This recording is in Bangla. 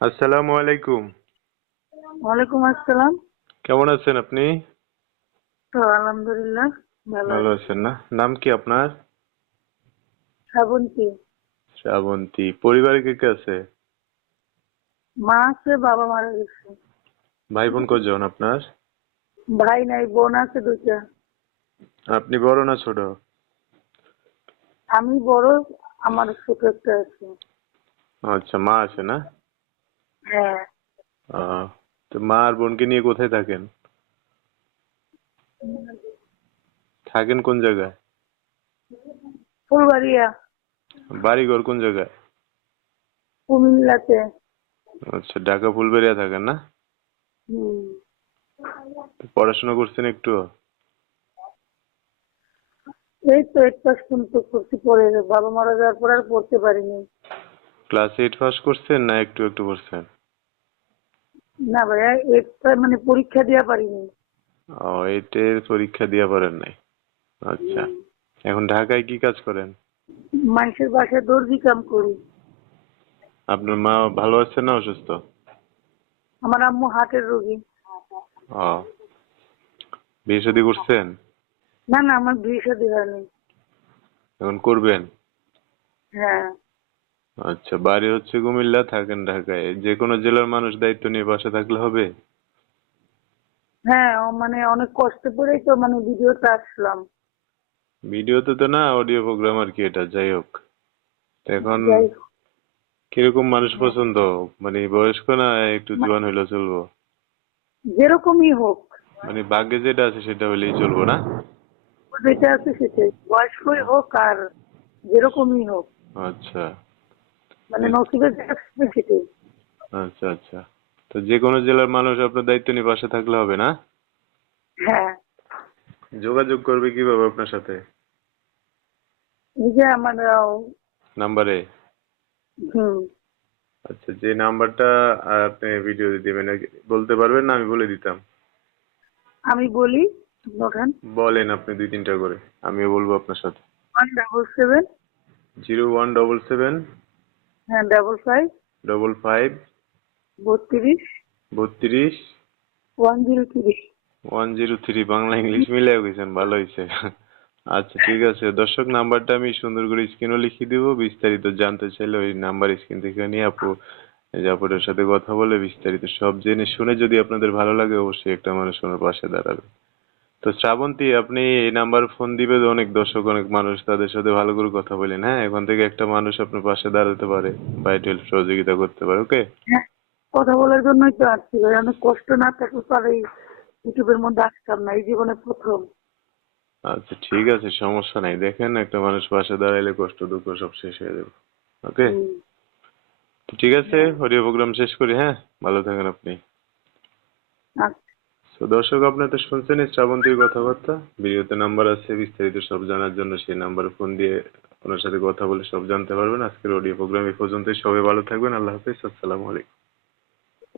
আসসালামু আলাইকুম। ওয়ালাইকুম আসসালাম। কেমন আছেন আপনি? তো আলহামদুলিল্লাহ ভালো আছেন না? নাম কি আপনার? শ্রাবন্তী। শ্রাবন্তী। পরিবারে কে কে আছে? মা আছে বাবা মারা গেছে। ভাই বোন কজন আপনার? ভাই নাই বোন আছে দুইটা। আপনি বড় না ছোট? আমি বড় আমার ছোট একটা আছে। আচ্ছা মা আছে না? হ্যাঁ। আহ, তো মা আর বোনকে নিয়ে কোথায় থাকেন? থাকেন কোন জায়গায়? ফুলবাড়িয়া। বাড়ি ঘর কোন জায়গায়? কুমিল্লাতে। আচ্ছা ঢাকা ফুলবেড়িয়া থাকেন না? পড়াশোনা করছেন একটু? এই তো এইট পাস পর্যন্ত করতে পরে বাবা মারা যাওয়ার পর আর পড়তে পারিনি। ক্লাস এইট পাস করছেন না একটু একটু করছেন? না ভাইয়া এইটটা মানে পরীক্ষা দেওয়া পারিনি। ও এইটের পরীক্ষা দিয়া পারেন নাই? আচ্ছা। এখন ঢাকায় কি কাজ করেন? মানুষের বাসায় দর্জি কাম করি। আপনার মা ভালো আছে না অসুস্থ? আমার আম্মু হার্টের রোগী। ও। বিয়ে শাদী করছেন? না না আমার বিয়ে শাদী হয়নি। এখন করবেন? হ্যাঁ। আচ্ছা বাড়ি হচ্ছে কুমিল্লা থাকেন ঢাকায়। যে কোনো জেলার মানুষ দায়িত্ব নিয়ে বাসা থাকলে হবে? হ্যাঁ মানে অনেক কষ্ট করেই তো মানে ভিডিওটা আসলাম। ভিডিওতে তো না অডিও প্রোগ্রাম আর কি এটা যাই হোক। এখন। কীরকম মানুষ পছন্দ? মানে বয়স্ক না একটু জোয়ান হইলে চলবো? যেরকমই হোক। মানে ভাগ্যে যেটা আছে সেটা হলেই চলবো না? যেটা আছে সেটাই। বয়স্কই হোক আর যেরকমই হোক। আচ্ছা। মানে নসিবের থাকবে আচ্ছা আচ্ছা। তো যে কোনো জেলার মানুষ আপনার দায়িত্ব নিয়ে পাশে থাকলে হবে না? হ্যাঁ। যোগাযোগ করবে কীভাবে আপনার সাথে? এই যে আমার নাম্বারে? হুম। আচ্ছা যে নাম্বারটা আপনি ভিডিও দিবেন বলতে পারবেন না? আমি বলে দিতাম। আমি বলি ওখান বলেন আপনি দুই তিনটা করে। আমিও বলব আপনার সাথে। One double seven. Zero one double seven হ্যাঁ ডাবল ফাইভ ডবল ফাইভ বত্রিশ। বত্রিশ। ওয়ান জিরো তিরিশ one zero three Bangla English মিলে গেছেন ভালো হয়েছে। আচ্ছা ঠিক আছে। দর্শক নাম্বারটা আমি সুন্দর করে স্ক্রিনও লিখিয়ে দিব। বিস্তারিত জানতে চাইলে ওই নাম্বার স্ক্রিন থেকে নিয়ে আপু যে সাথে কথা বলে বিস্তারিত সব জেনে শুনে যদি আপনাদের ভালো লাগে অবশ্যই একটা মানুষ ওনার পাশে দাঁড়াবে। তো শ্রাবন্তী আপনি এই নাম্বার ফোন দিবে অনেক দর্শক অনেক মানুষ তাদের সাথে ভালো করে কথা বলেন হ্যাঁ? এখন থেকে একটা মানুষ আপনার পাশে দাঁড়াতে পারে বাইট হেল্প সহযোগিতা করতে পারে ওকে হ্যাঁ কথা বলার জন্যই তো আসছি ভাই অনেক কষ্ট না থাকলে তো আর এই ইউটিউবের মধ্যে আসতাম না এই জীবনে প্রথম। আচ্ছা ঠিক আছে সমস্যা নাই। দেখেন একটা মানুষ পাশে দাঁড়াইলে কষ্ট দুঃখ সব শেষ হয়ে যাবে ওকে ঠিক আছে অডিও প্রোগ্রাম শেষ করি হ্যাঁ? ভালো থাকেন আপনি। আচ্ছা। তো দর্শক, আপনারা তো শুনছেন শ্রাবন্তীর কথাবার্তা। ভিডিওতে নাম্বার আছে, বিস্তারিত সব জানার জন্য সেই নাম্বারে ফোন দিয়ে ওনার সাথে কথা বলে সব জানতে পারবেন। আজকের অডিও প্রোগ্রাম এই পর্যন্তই। সবাই ভালো থাকবেন। আল্লাহ হাফিজ। আসসালামু আলাইকুম।